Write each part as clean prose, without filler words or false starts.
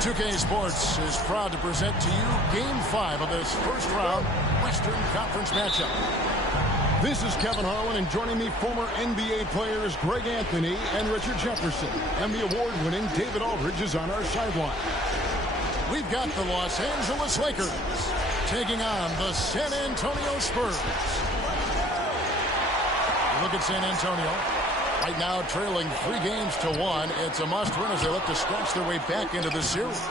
2K Sports is proud to present to you Game 5 of this first-round Western Conference matchup. This is Kevin Harlan, and joining me, former NBA players Greg Anthony and Richard Jefferson. And the award-winning David Aldridge is on our sideline. We've got the Los Angeles Lakers taking on the San Antonio Spurs. Look at San Antonio. Right now trailing 3 games to 1. It's a must-win as they look to scratch their way back into the series.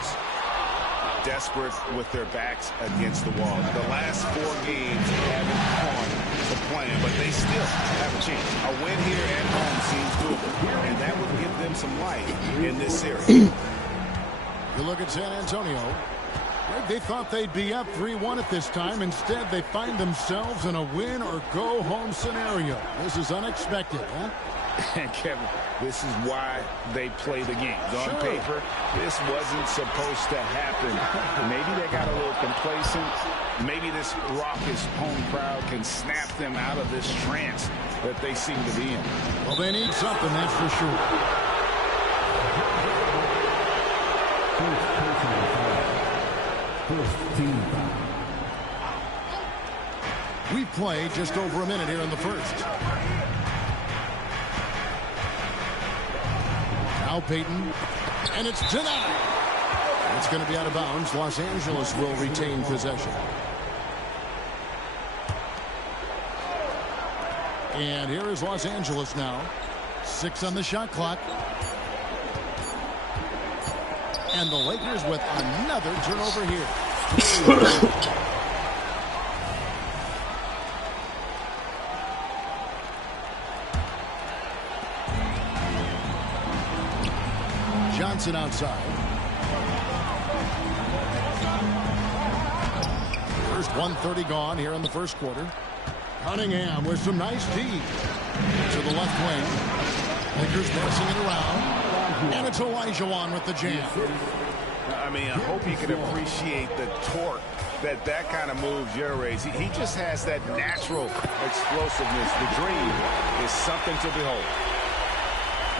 Desperate with their backs against the wall. The last 4 games haven't gone to plan, but they still have a chance. A win here at home seems doable, and that would give them some life in this series. You look at San Antonio. They thought they'd be up 3-1 at this time. Instead, they find themselves in a win-or-go-home scenario. This is unexpected, huh? And Kevin, this is why they play the games. On paper, this wasn't supposed to happen. Maybe they got a little complacent. Maybe this raucous home crowd can snap them out of this trance that they seem to be in. Well, they need something, that's for sure. We've played just over a minute here in the first. Now Payton, and it's denied. It's going to be out of bounds. Los Angeles will retain possession. And here is Los Angeles now. 6 on the shot clock. And the Lakers with another turnover here. Johnson outside. First 1:30 gone here in the first quarter. Cunningham with some nice D to the left wing. Lakers passing it around. And it's Olajuwon with the jam. I mean, I hope you can appreciate the torque that kind of move generates. He just has that natural explosiveness. The dream is something to behold.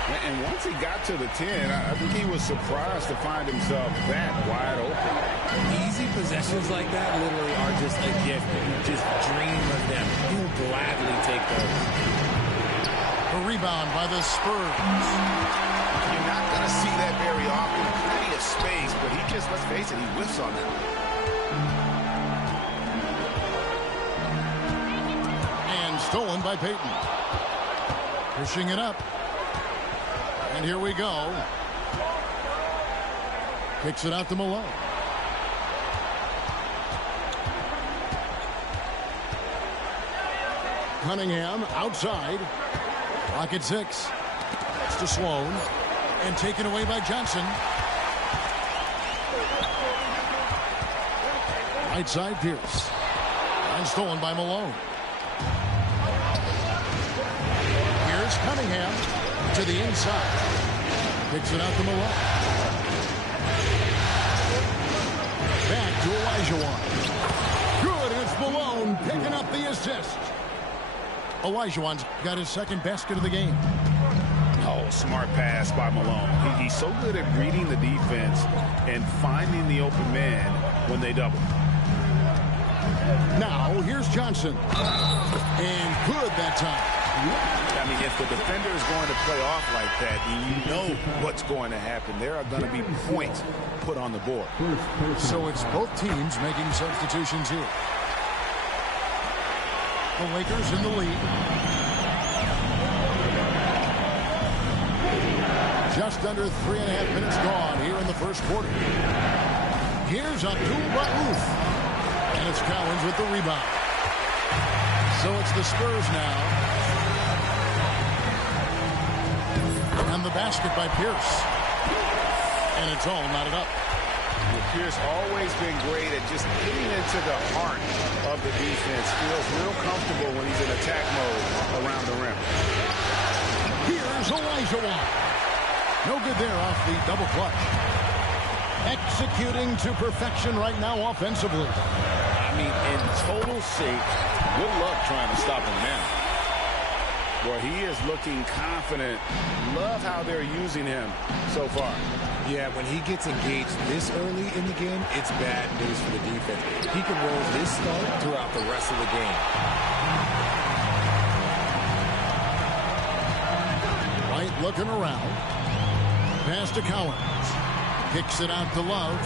And once he got to the 10, I think he was surprised to find himself that wide open. Easy possessions like that literally are just a gift. Just dream of them. He will gladly take those. A rebound by the Spurs. You're not going to see that very often. Plenty of space, but he just, let's face it, he whiffs on that. And stolen by Payton. Pushing it up. And here we go. Kicks it out to Malone. Cunningham outside. Clock at 6. It's to Sloan. And taken away by Johnson. Right side Pierce. And stolen by Malone. Here's Cunningham to the inside. Kicks it out to Malone. Back to Olajuwon. Good, and it's Malone picking up the assist. Olajuwon's got his second basket of the game. Oh, smart pass by Malone. He's so good at reading the defense and finding the open man when they double. Now, here's Johnson. And good that time. I mean, if the defender is going to play off like that, you know what's going to happen. There are going to be points put on the board. So it's both teams making substitutions here. The Lakers in the lead. Just under 3.5 minutes gone here in the first quarter. Here's Abdul-Rauf. And it's Cowens with the rebound. So it's the Spurs now. And the basket by Pierce. And it's all knotted up. Pierce always been great at just getting into the heart of the defense. Feels real comfortable when he's in attack mode around the rim. Here's Elijah. No good there off the double clutch. Executing to perfection right now offensively. I mean, in total shape. Good luck trying to stop him now. Well, he is looking confident. Love how they're using him so far. Yeah, when he gets engaged this early in the game, it's bad news for the defense. He can roll this start throughout the rest of the game. White looking around. Pass to Collins. Kicks it out to Love.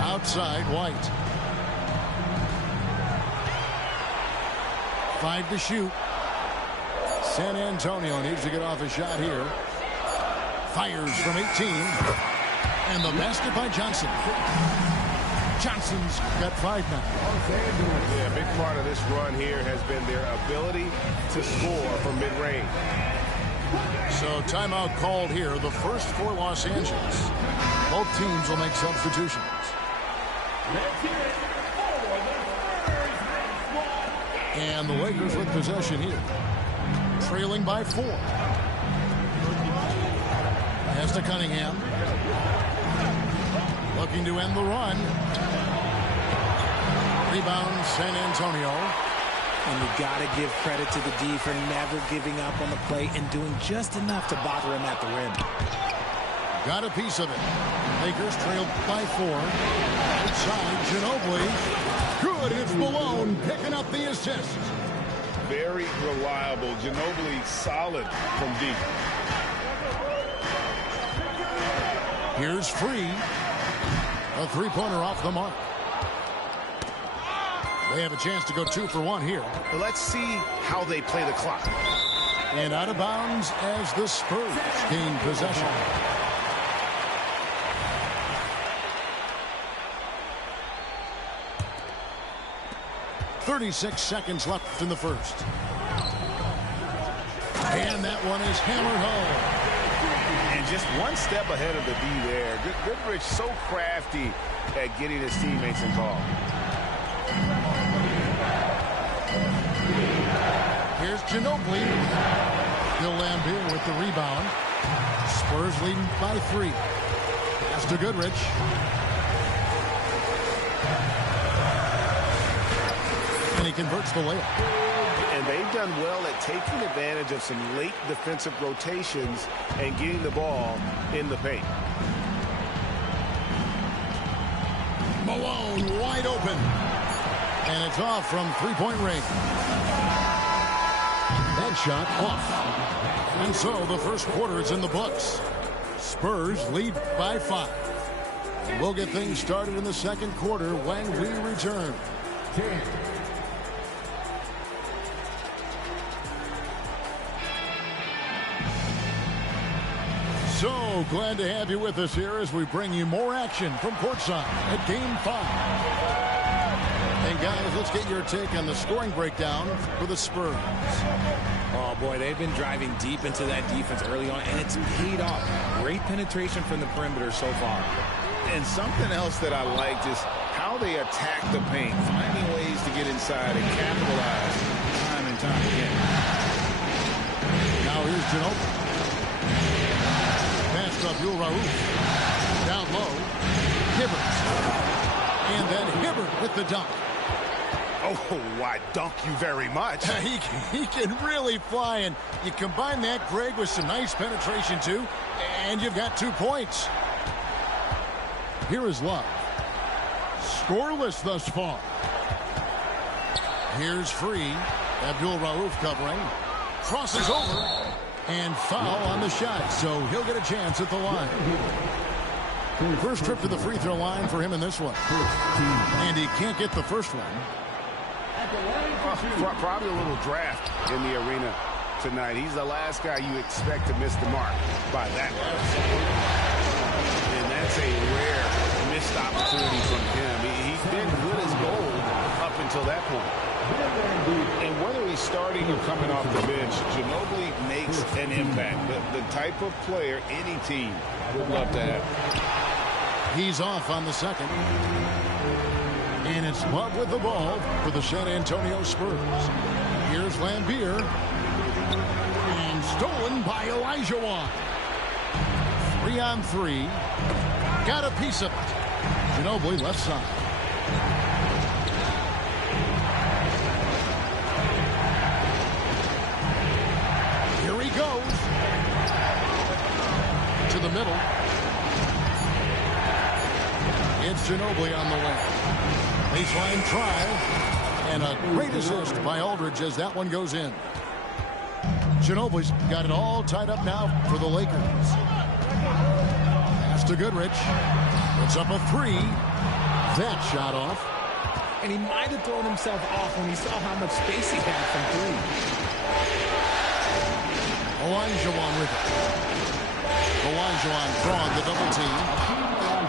Outside, White. 5 to shoot. San Antonio needs to get off a shot here. Fires from 18. And the basket by Johnson. Johnson's got 5 now. Yeah, a big part of this run here has been their ability to score from mid-range. So timeout called here. The first for Los Angeles. Both teams will make substitutions. And the Lakers with possession here. Trailing by 4. Pass to Cunningham. Looking to end the run. Rebound San Antonio. And you got to give credit to the D for never giving up on the play and doing just enough to bother him at the rim. Got a piece of it. Lakers trailed by 4. Outside, Ginobili. Good, it's Malone picking up the assist. Very reliable. Ginobili solid from deep. Here's Free. A three-pointer off the mark. They have a chance to go 2 for 1 here. Let's see how they play the clock. And out of bounds as the Spurs gain possession. .36 seconds left in the first. And that one is hammered home. And just one step ahead of the D there. Goodrich so crafty at getting his teammates involved. Here's Ginobili. Bill Lambier with the rebound. Spurs leading by 3. Pass to Goodrich. And he converts the layup. And they've done well at taking advantage of some late defensive rotations and getting the ball in the paint. Malone wide open. And it's off from three-point range. That shot off. And so the first quarter is in the books. Spurs lead by 5. We'll get things started in the second quarter when we return. So glad to have you with us here as we bring you more action from courtside at Game 5. And guys, let's get your take on the scoring breakdown for the Spurs. Oh boy, they've been driving deep into that defense early on, and it's paid off. Great penetration from the perimeter so far. And something else that I liked is how they attack the paint, finding ways to get inside and capitalize time and time again. Now here's Ginobili. Pass to Abdul Rauf. Down low. Hibbert. And then Hibbert with the dunk. Oh, why dunk you very much. He can really fly, and you combine that, Greg, with some nice penetration too, and you've got 2 points. Here is Love. Scoreless thus far. Here's Free. Abdul Rauf covering. Crosses over. And foul on the shot, so he'll get a chance at the line. First trip to the free throw line for him in this one. And he can't get the first one. Probably a little draft in the arena tonight. He's the last guy you expect to miss the mark by that much. And that's a rare missed opportunity from him. He's been good as gold up until that point. And whether he's starting or coming off the bench, Ginobili makes an impact. The type of player any team would love to have. He's off on the second. And it's Love with the ball for the San Antonio Spurs. Here's Lambier. And stolen by Olajuwon. 3-on-3. Got a piece of it. Ginobili left side. Here he goes. To the middle. It's Ginobili on the wing. Baseline try. And a great assist by Aldridge as that one goes in. Ginobili's got it all tied up now for the Lakers. Pass to Goodrich. It's up a three. That shot off. And he might have thrown himself off when he saw how much space he had from three. Olajuwon with it. Olajuwon drawing the double team.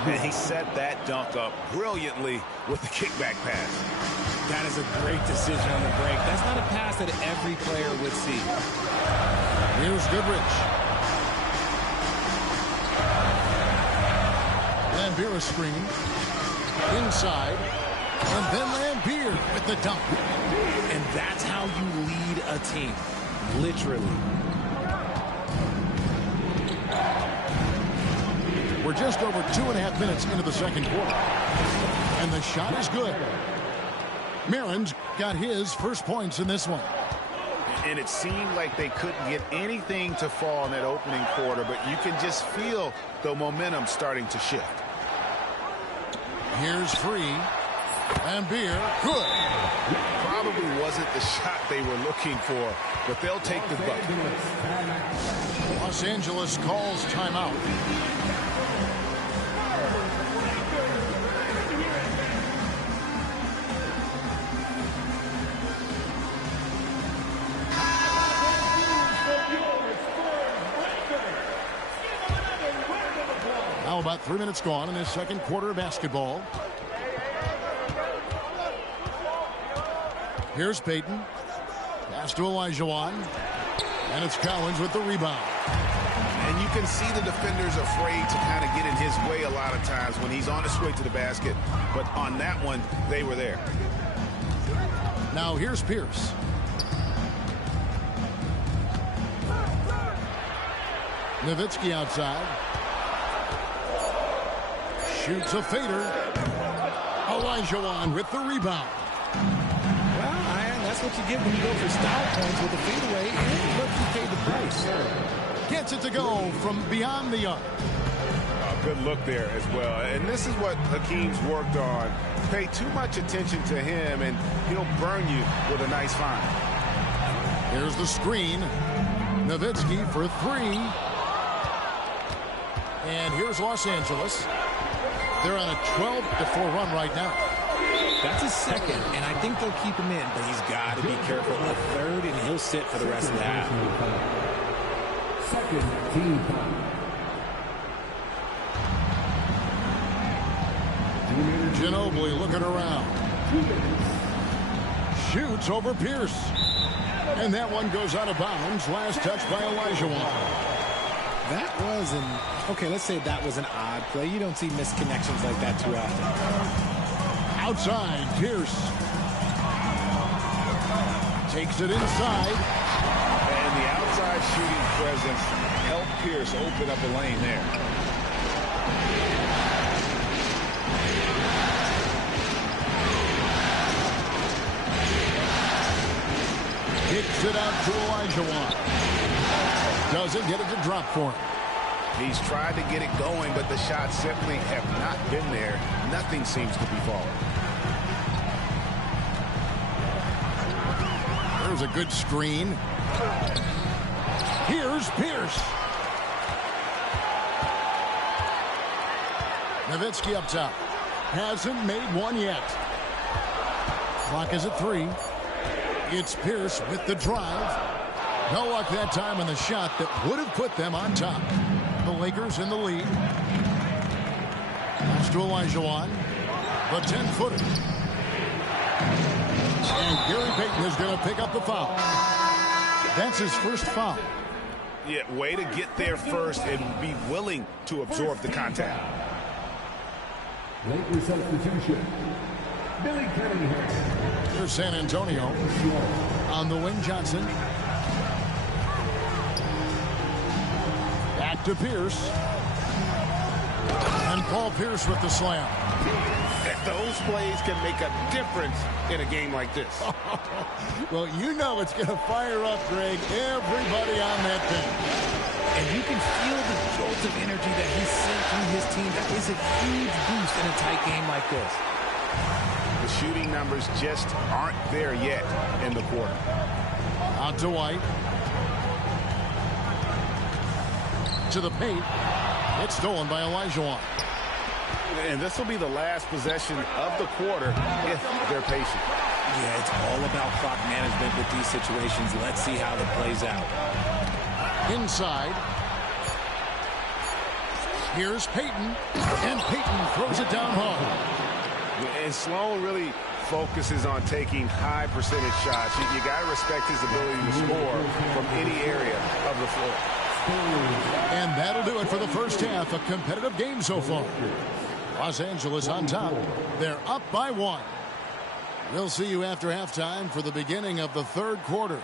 And he set that dunk up brilliantly with the kickback pass. That is a great decision on the break. That's not a pass that every player would see. Here's Goodrich. Lambier screen. Inside. And then Lambier with the dunk. And that's how you lead a team. Literally. We're just over 2.5 minutes into the second quarter. And the shot is good. Marin's got his first points in this one. And it seemed like they couldn't get anything to fall in that opening quarter, but you can just feel the momentum starting to shift. Here's Free. Lambier, good. Probably wasn't the shot they were looking for, but they'll take the bucket. Los Angeles calls timeout. Now about 3 minutes gone in this second quarter of basketball. Here's Payton. Pass to Olajuwon. And it's Collins with the rebound. And you can see the defenders afraid to kind of get in his way a lot of times when he's on his way to the basket. But on that one, they were there. Now here's Pierce. Nowitzki outside. Shoots a fader. Olajuwon with the rebound. Well, Iron, that's what you get when you go for style points with a fadeaway. And look, he paid the price. Gets it to go from beyond the arc. Good look there as well. And this is what Hakeem's worked on. Pay too much attention to him, and he'll burn you with a nice find. Here's the screen. Nowitzki for three. And here's Los Angeles. They're on a 12-4 run right now. That's his second, and I think they'll keep him in, but he's got to be careful. A third, and he'll sit for the rest of the half. Second team. Ginobili looking around. Shoots over Pierce. And that one goes out of bounds. Last touch by Olajuwon. That was okay, let's say that was an odd play. You don't see misconnections like that too often. Outside, Pierce. Takes it inside. And the outside shooting presence helped Pierce open up a lane there. Kicks it out to Olajuwon. Doesn't get it to drop for him. He's tried to get it going, but the shots simply have not been there. Nothing seems to be falling. There's a good screen. Here's Pierce. Nowitzki up top. Hasn't made one yet. Clock is at 3. It's Pierce with the drive. No luck that time on the shot that would have put them on top. The Lakers in the lead. Pass to Olajuwon. The 10-footer. And Gary Payton is going to pick up the foul. That's his first foul. Yeah, way to get there first and be willing to absorb the contact. Late substitution. Billy Cunningham. Here's San Antonio. On the wing, Johnson. Back to Pierce. And Paul Pierce with the slam. Those plays can make a difference in a game like this. Well, you know it's going to fire up, Greg, everybody on that bench. And you can feel the jolt of energy that he sent through his team. That is a huge boost in a tight game like this. The shooting numbers just aren't there yet in the quarter. Out to White. To the paint. It's stolen by Olajuwon. And this will be the last possession of the quarter if they're patient. Yeah, it's all about clock management with these situations. Let's see how it plays out. Inside. Here's Payton. And Payton throws it down hard. And Sloan really focuses on taking high percentage shots. You got to respect his ability to score from any area of the floor. And that'll do it for the first half. A competitive game so far. Los Angeles on top. They're up by 1. We'll see you after halftime for the beginning of the third quarter.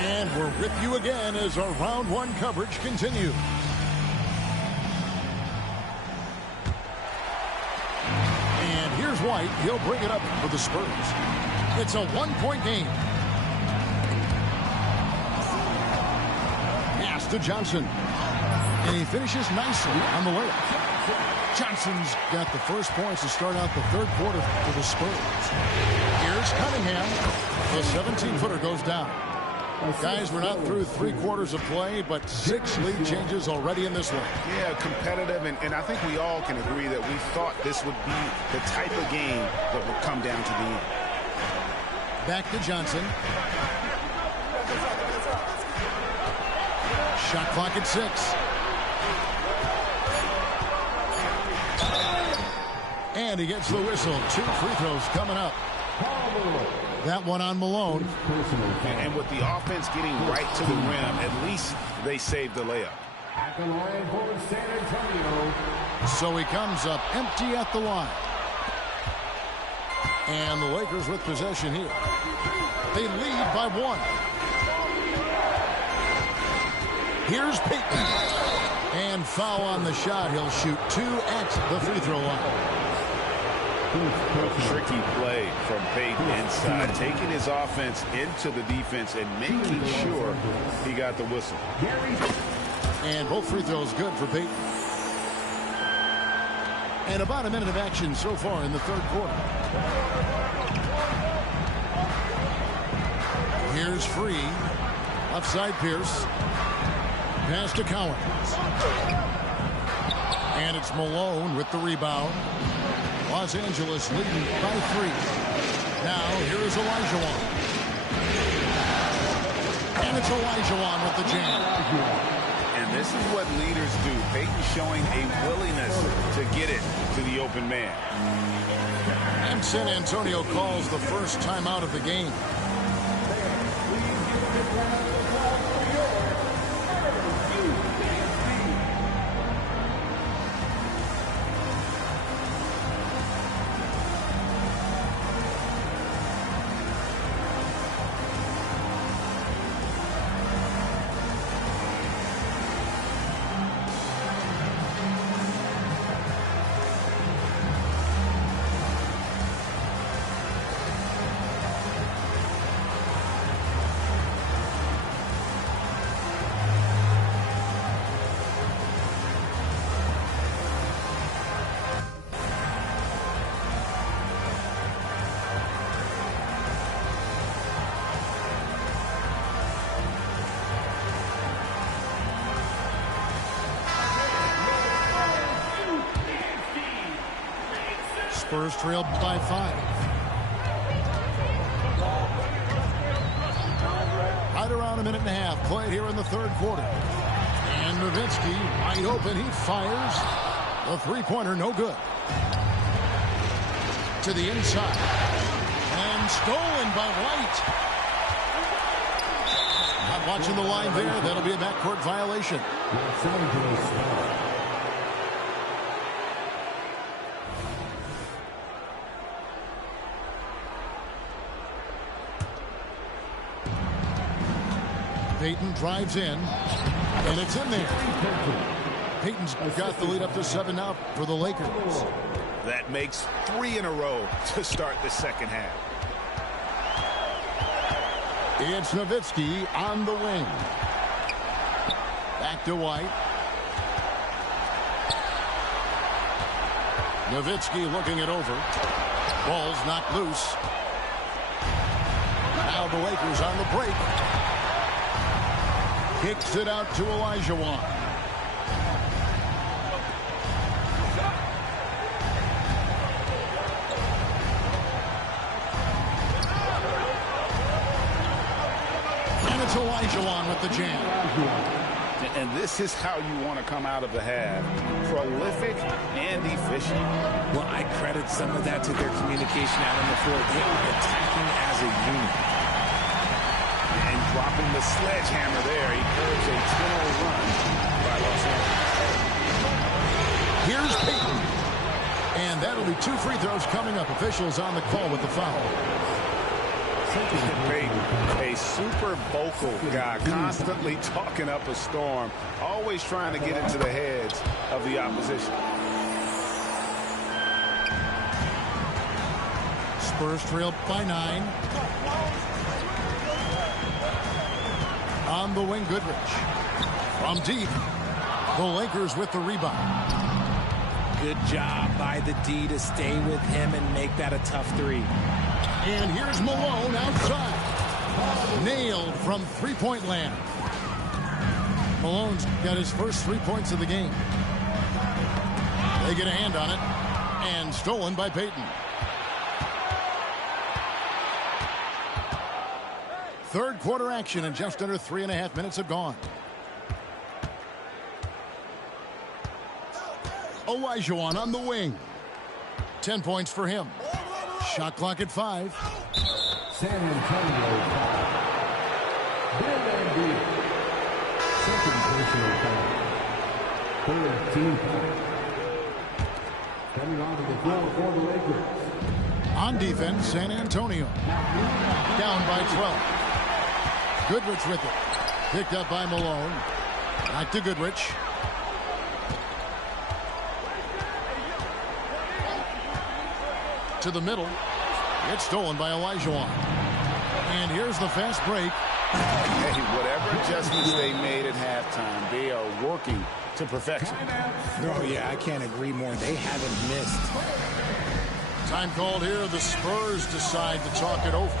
And we're with you again as our round 1 coverage continues. And here's White. He'll bring it up for the Spurs. It's a 1-point game. Pass to Johnson. And he finishes nicely on the layup. Johnson's got the first points to start out the third quarter for the Spurs. Here's Cunningham. The 17-footer goes down. Guys, we're not through 3 quarters of play, but 6 lead changes already in this one. Yeah, competitive, and I think we all can agree that we thought this would be the type of game that would come down to the end. Back to Johnson. Shot clock at 6. And he gets the whistle. 2 free throws coming up. That one on Malone. And with the offense getting right to the rim, at least they saved the layup. At the line for San Antonio. So he comes up empty at the line. And the Lakers with possession here. They lead by 1. Here's Payton. And foul on the shot. He'll shoot 2 at the free throw line. Tricky play from Payton inside, taking his offense into the defense and making sure he got the whistle. And both free throws good for Payton. And about a minute of action so far in the third quarter. Here's Free. Left side Pierce. Pass to Collins. And it's Malone with the rebound. Los Angeles leading by 3. Now here is Olajuwon. And it's Olajuwon with the jam. And this is what leaders do. Payton showing a willingness to get it to the open man. And San Antonio calls the first timeout of the game. Spurs trailed by 5. Right around a minute and a half played here in the third quarter. And Nowitzki wide open. He fires. The three-pointer no good. to the inside. And stolen by White. Not watching the line there. That'll be a backcourt violation. Payton drives in, and it's in there. Payton's got the lead up to 7 now for the Lakers. That makes 3 in a row to start the second half. It's Nowitzki on the wing. Back to White. Nowitzki looking it over. Ball's knocked loose. Now the Lakers on the break. Kicks it out to Olajuwon. And it's Olajuwon with the jam. And this is how you want to come out of the half. Prolific and efficient. Well, I credit some of that to their communication out on the floor. They are attacking as a unit. And dropping the sledgehammer there. He curves a 10-0 run by Los Angeles. Here's Payton. And that'll be 2 free throws coming up. Officials on the call with the foul. Payton, a super vocal guy, constantly talking up a storm, always trying to get into the heads of the opposition. Spurs trail by 9. On the wing, Goodrich. From deep, the Lakers with the rebound. Good job by the D to stay with him and make that a tough 3. And here's Malone outside. Nailed from three-point land. Malone's got his first 3 points of the game. They get a hand on it. And stolen by Payton. Third quarter action, and just under 3.5 minutes have gone. Olajuwon on the wing. 10 points for him. Shot clock at 5. San Antonio foul. Bill Embiid. Second personal foul. 13 points. Coming onto the floor for the Lakers. On defense, San Antonio. Down by 12. Goodrich with it. Picked up by Malone. Back to Goodrich. To the middle. It's stolen by Olajuwon. And here's the fast break. Hey, whatever adjustments they made at halftime, they are working to perfection. Oh, yeah, I can't agree more. They haven't missed. Time called here. The Spurs decide to talk it over.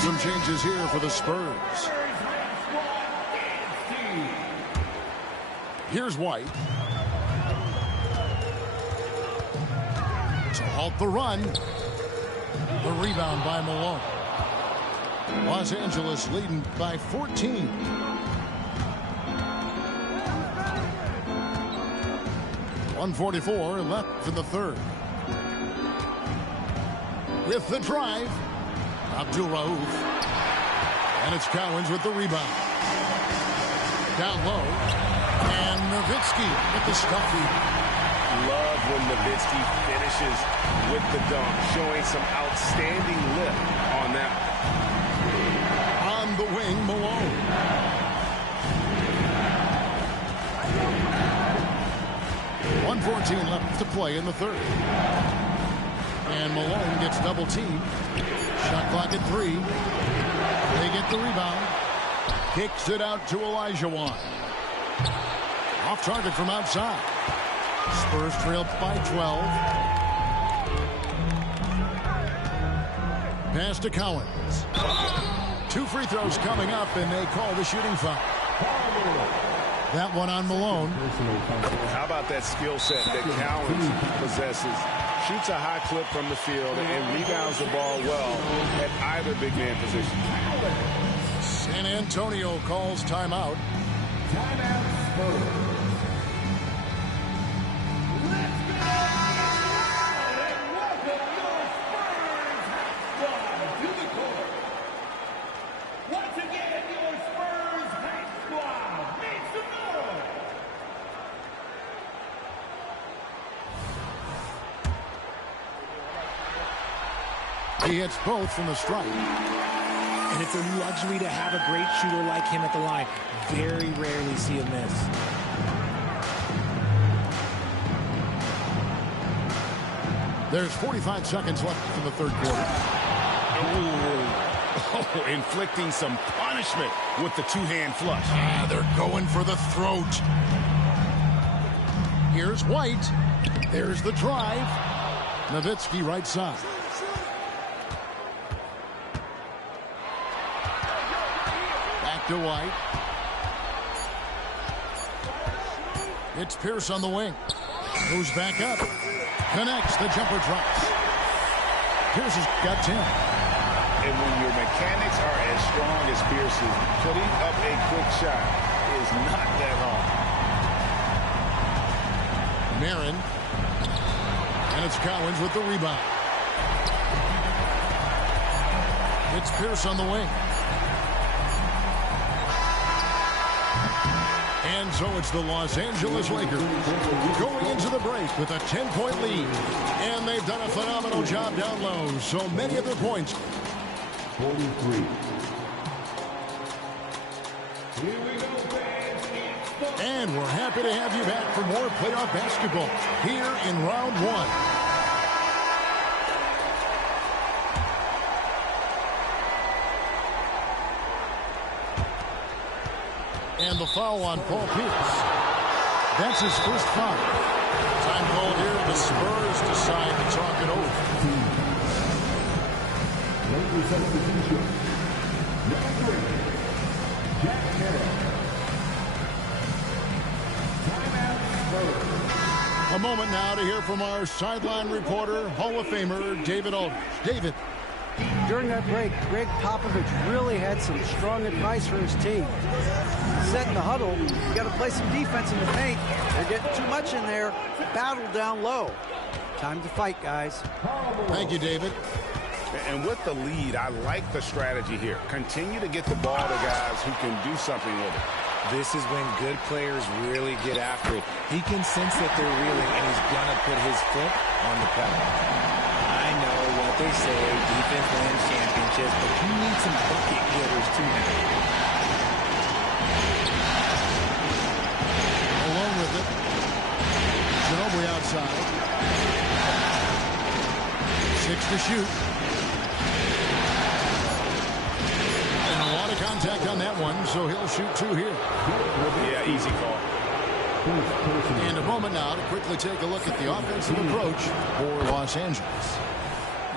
Some changes here for the Spurs. Here's White. To halt the run. The rebound by Malone. Los Angeles leading by 14. .144 left in the third. With the drive. Abdul Rauf. And it's Cowens with the rebound. Down low. And Nowitzki with the stuffy. Love when Nowitzki finishes with the dunk, showing some outstanding lift on that. On the wing, Malone. .114 left to play in the third. And Malone gets double teamed. Shot clock at 3. They get the rebound. Kicks it out to Olajuwon. Off target from outside. Spurs trail by 12. Pass to Cowens. 2 free throws coming up, and they call the shooting foul. That one on Malone. How about that skill set that Cowens possesses? Shoots a high clip from the field and rebounds the ball well at either big man position. San Antonio calls timeout. Timeout Spurs. He hits both from the stripe. And it's a luxury to have a great shooter like him at the line. Very rarely see him miss. There's 45 seconds left in the third quarter. Oh, inflicting some punishment with the two-hand flush. They're going for the throat. Here's White. There's the drive. Nowitzki right side. Back to White. It's Pierce on the wing. Goes back up. Connects. The jumper drops. Pierce has got 10. And when your mechanics are as strong as Pierce's, putting up a quick shot is not that hard. Marin. And it's Cowens with the rebound. It's Pierce on the wing. And so it's the Los Angeles Lakers going into the break with a 10-point lead. And they've done a phenomenal job down low. So many of their points. 43. Here we go, fans. And we're happy to have you back for more playoff basketball here in round one. And the foul on Paul Pierce. That's his first foul. Time called here. The Spurs decide to talk it over. Lakers substitution. Number 3, Jack Harrell. Timeout Spurs. A moment now to hear from our sideline reporter, Hall of Famer David Aldridge. David. During that break, Greg Popovich really had some strong advice for his team. Set in the huddle, you got to play some defense in the paint. They're getting too much in there. Battle down low. Time to fight, guys. Thank you, David. And with the lead, I like the strategy here. Continue to get the ball to guys who can do something with it. This is when good players really get after it. He can sense that they're reeling, and he's going to put his foot on the pedal. I know what they say, defense wins championships, but you need some bucket getters too now. Alone with it. Ginobili outside. 6 to shoot. And a lot of contact on that one, so he'll shoot 2 here. Yeah, easy call. And a moment now to quickly take a look at the offensive approach for Los Angeles.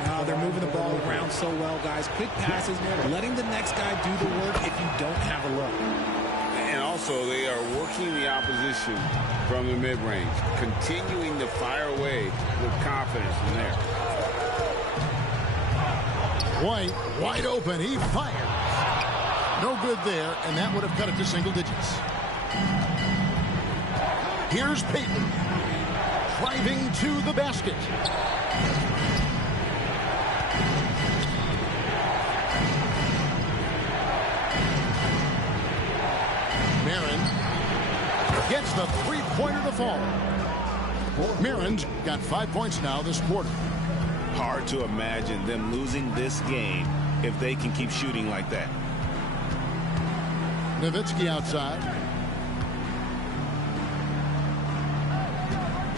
No, they're moving the ball around so well, guys. Quick passes, letting the next guy do the work if you don't have a look. And also, they are working the opposition from the mid-range, continuing to fire away with confidence in there. White, wide open, he fires. No good there, and that would have cut it to single digits. Here's Payton, driving to the basket. Marin gets the three-pointer to fall. Marin's got 5 points now this quarter. Hard to imagine them losing this game if they can keep shooting like that. Nowitzki outside.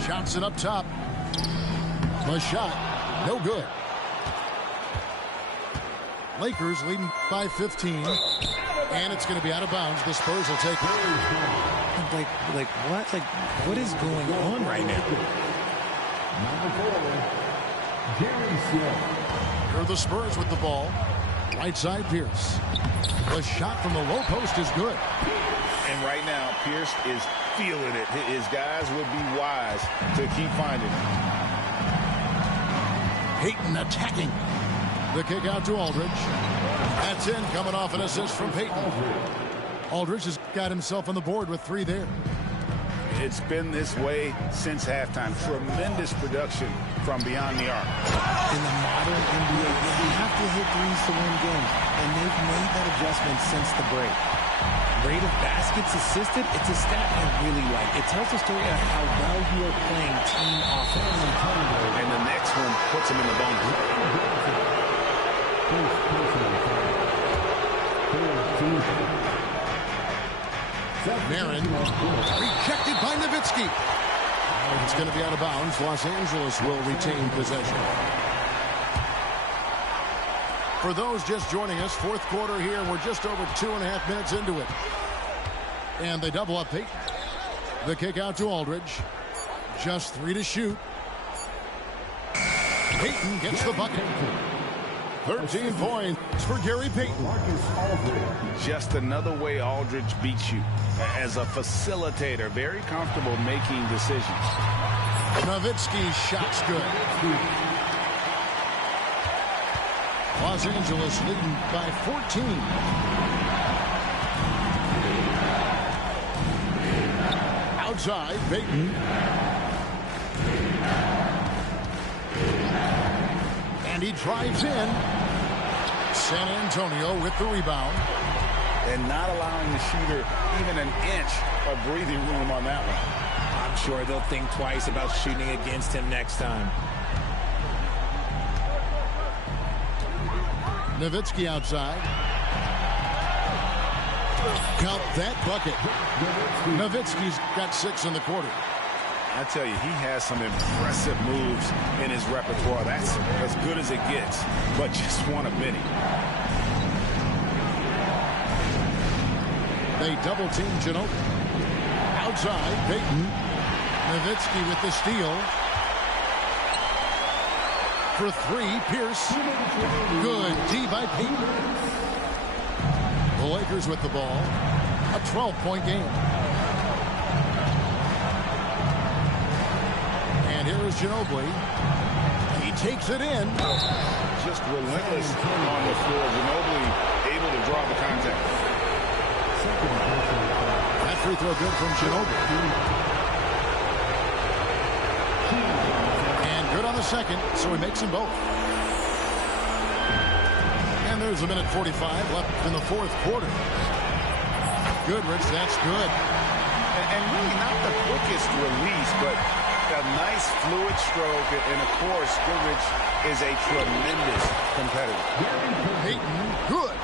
Johnson up top. The shot, no good. Lakers leading by 15. And it's going to be out of bounds. The Spurs will take it. Like what? Like, what is going on right now? Number 4, Jerry Smith. Here are the Spurs with the ball. Right side, Pierce. The shot from the low post is good. And right now, Pierce is feeling it. His guys would be wise to keep finding it. Payton attacking. The kick out to Aldridge. That's in, coming off an assist from Payton. Aldridge has got himself on the board with 3 there. It's been this way since halftime. Tremendous production from beyond the arc. In the modern NBA, you have to hit threes to win games, and they've made that adjustment since the break. Rate of baskets assisted, it's a stat I really like. It tells a story of how well you are playing team offense. And the next one puts him in the bonus. Marin rejected by Nowitzki. It's going to be out of bounds. Los Angeles will retain possession. For those just joining us, fourth quarter here. We're just over 2.5 minutes into it. And they double up Payton. The kick out to Aldridge. Just 3 to shoot. Payton gets the bucket. 13 points for Gary Payton. Just another way Aldridge beats you. As a facilitator, very comfortable making decisions. Nowitzki's shot's good. Los Angeles leading by 14. Outside, Payton. And he drives in. San Antonio with the rebound. And not allowing the shooter even an inch of breathing room on that one. I'm sure they'll think twice about shooting against him next time. Nowitzki outside. Count that bucket. Nowitzki's got 6 in the quarter. I tell you, he has some impressive moves in his repertoire. That's as good as it gets, but just one of many. They double team Ginobili. Outside, Payton. Nowitzki with the steal. For 3, Pierce. Good D by Payton. The Lakers with the ball. A 12-point game. And here is Ginobili. He takes it in. Just relentless on the floor. Ginobili able to draw the contact. That free throw good from Ginobili. And good on the second, so he makes them both. And there's a minute 45 left in the fourth quarter. Goodrich, that's good. And really not the quickest release, but a nice fluid stroke. And of course, Goodrich is a tremendous competitor. Payton, good.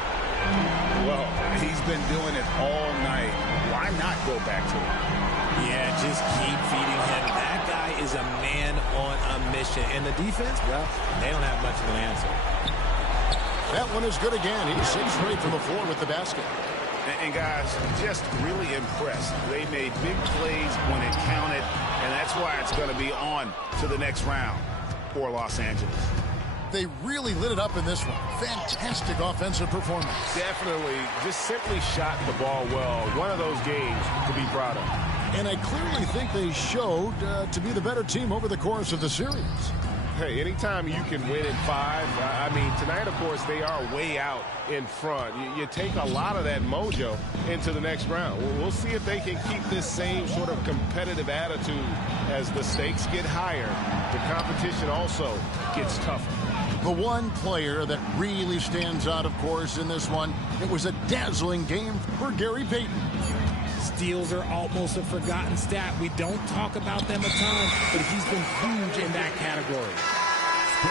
Well, he's been doing it all night. Why not go back to him? Yeah, just keep feeding him. That guy is a man on a mission. And the defense, well, they don't have much of an answer. That one is good again. He's 6 straight from the floor with the basket. And guys, just really impressed. They made big plays when it counted, and that's why it's going to be on to the next round for Los Angeles. They really lit it up in this one. Fantastic offensive performance. Definitely just simply shot the ball well. One of those games to be proud of. And I clearly think they showed to be the better team over the course of the series. Hey, anytime you can win in 5, I mean, tonight, of course, they are way out in front. You take a lot of that mojo into the next round. We'll see if they can keep this same sort of competitive attitude as the stakes get higher. The competition also gets tougher. The one player that really stands out, of course, in this one, it was a dazzling game for Gary Payton. Steals are almost a forgotten stat. We don't talk about them a ton, but he's been huge in that category.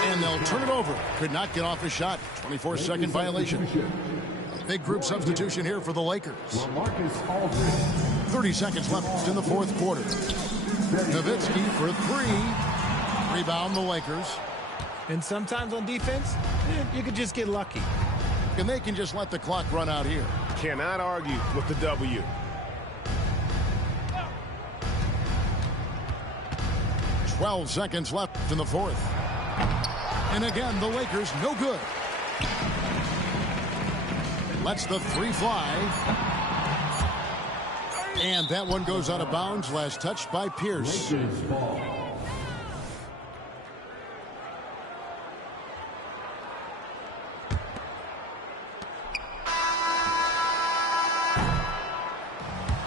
And they'll turn it over. Could not get off a shot. 24-second violation. Big group substitution here for the Lakers. 30 seconds left in the fourth quarter. Nowitzki for 3. Rebound the Lakers. And sometimes on defense, you could just get lucky. And they can just let the clock run out here. Cannot argue with the W. 12 seconds left in the fourth. And again, the Lakers no good. Lets the three fly. And that one goes out of bounds. Last touch by Pierce. Lakers ball.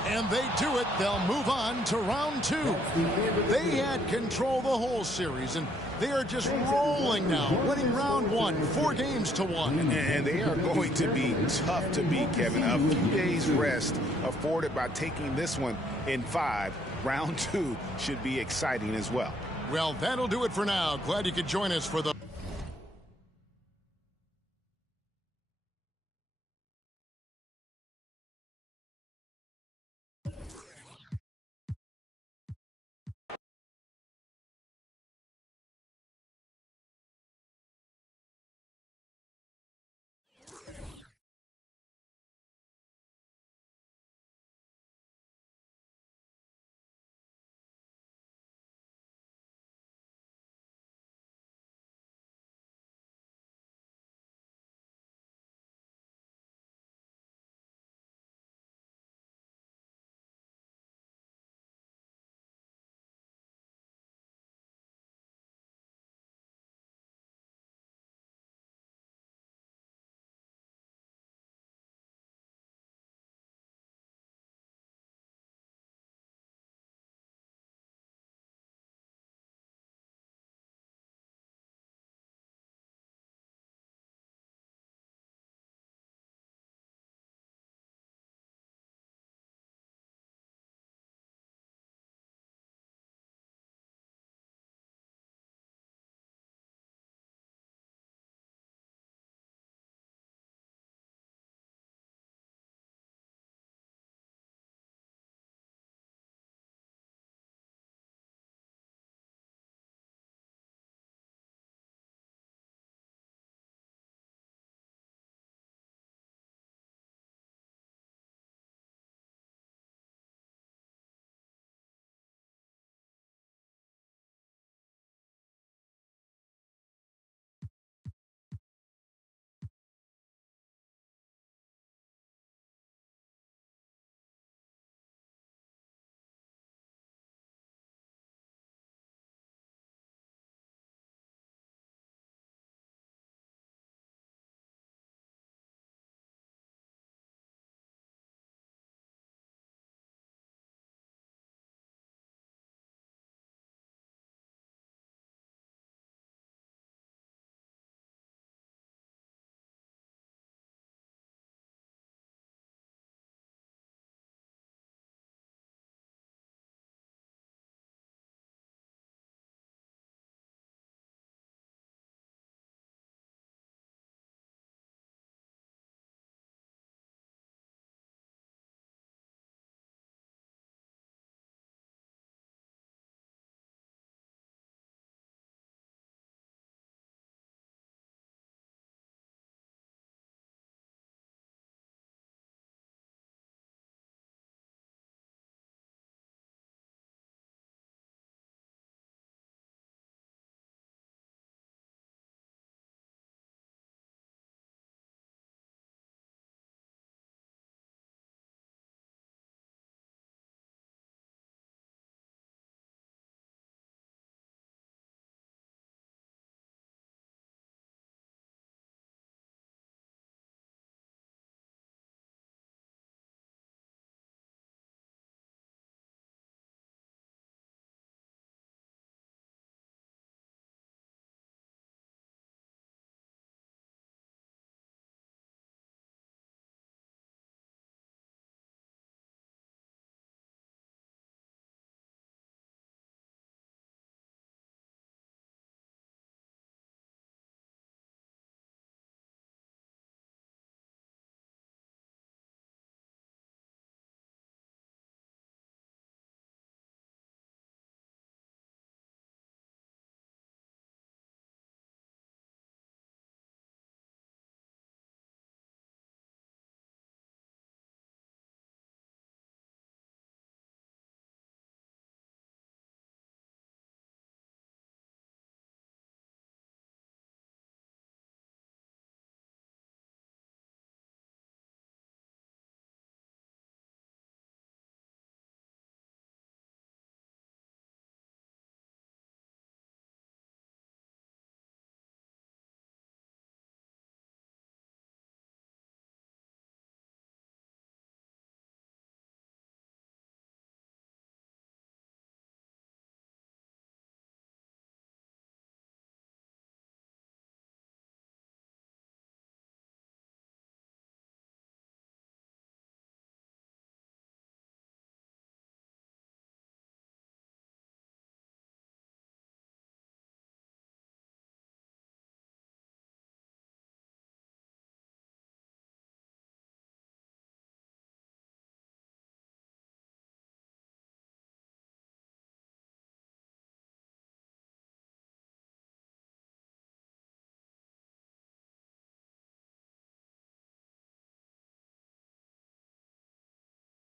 And they do it. They'll move on to round two. They had control the whole series, and they are just rolling now, winning round one, 4-1. And they are going to be tough to beat, Kevin. A few days rest afforded by taking this one in 5. Round two should be exciting as well. Well, that'll do it for now. Glad you could join us for the